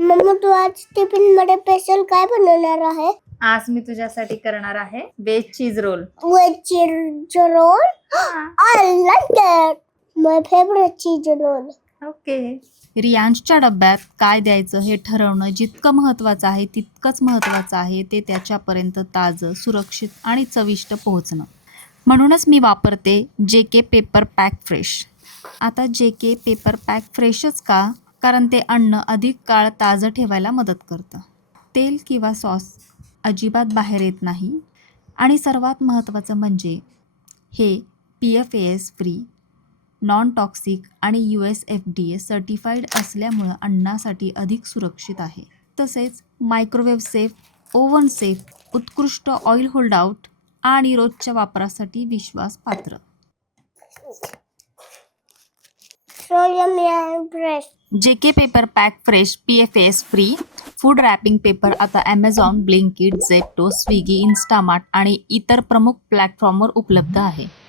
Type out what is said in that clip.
Mamma तू आज tiffin मध्ये special काय बनवणार आहे? आज मी तुझ्यासाठी करणार आहे veg cheese roll. Veg cheese roll. I like that. My favorite cheese roll. Okay. रियांशच्या डब्यात काय द्यायचं हे ठरवणं जितकं महत्त्वाचं आहे तितकंच महत्त्वाचं आहे ते त्याच्यापर्यंत ताजं, सुरक्षित आणि चविष्ट पोहोचणं. म्हणूनच मी वापरते JK पेपर पॅक फ्रेश. आता JK पेपर पॅक फ्रेशच का? कारण ते अन्न अधिक काळ ताजं ठेवायला मदत करतं. तेल किंवा सॉस अजिबात बाहेर येत नाही आणि सर्वात महत्त्वाचं म्हणजे हे PFAS फ्री, नॉन टॉक्सिक आणि USFDA सर्टिफाईड असल्यामुळं अन्नासाठी अधिक सुरक्षित आहे. तसेच मायक्रोवेव्ह सेफ, ओव्हन सेफ, उत्कृष्ट ऑइल होल्ड आउट आणि रोजच्या वापरासाठी विश्वासपात्र. So yummy and fresh. JK paper pack fresh PFAS free food wrapping paper आता ॲमेझॉन, ब्लिंकिट, झेप्टो, स्विगी, इन्स्टामार्ट आणि इतर प्रमुख प्लॅटफॉर्मवर उपलब्ध आहे.